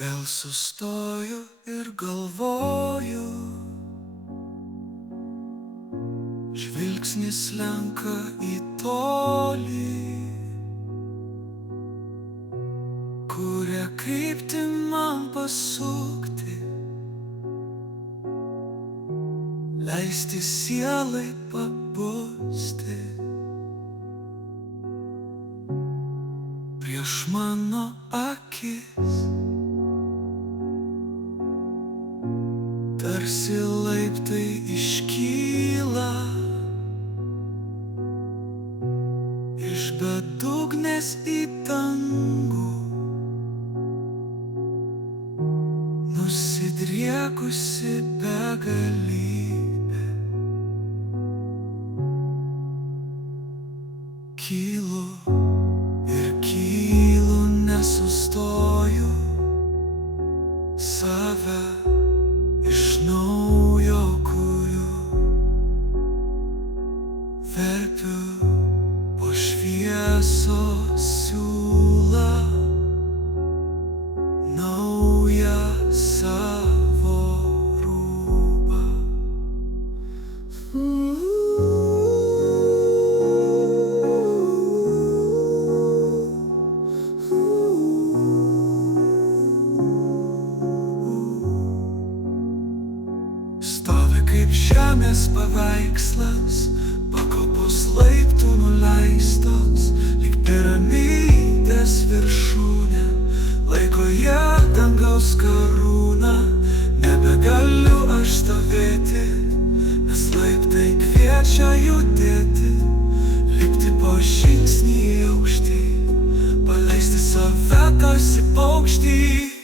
Vėl sustoju ir galvoju, žvilgsnis slenka į tolį, kuria kryptį man pasukti, leisti sielai pabusti. Prieš mano akis tarsi laiptai iškyla iš bedugnės į dangų, nusidriekusi begalybė. Kylu ir kylu, nesustoju, save iš naujo kuriu, verpiu po šviesos siūlą naują savo rūbą. Stovi kaip žemės paveikslas, pakopos laiptų nuleistos, lyg piramidės viršūnė, laiko jie dangaus karūną. Nebegaliu aš stovėti, nes laiptai kviečia judėti, lipti po žingsnį į aukštį, paleisti save tarsi paukštį.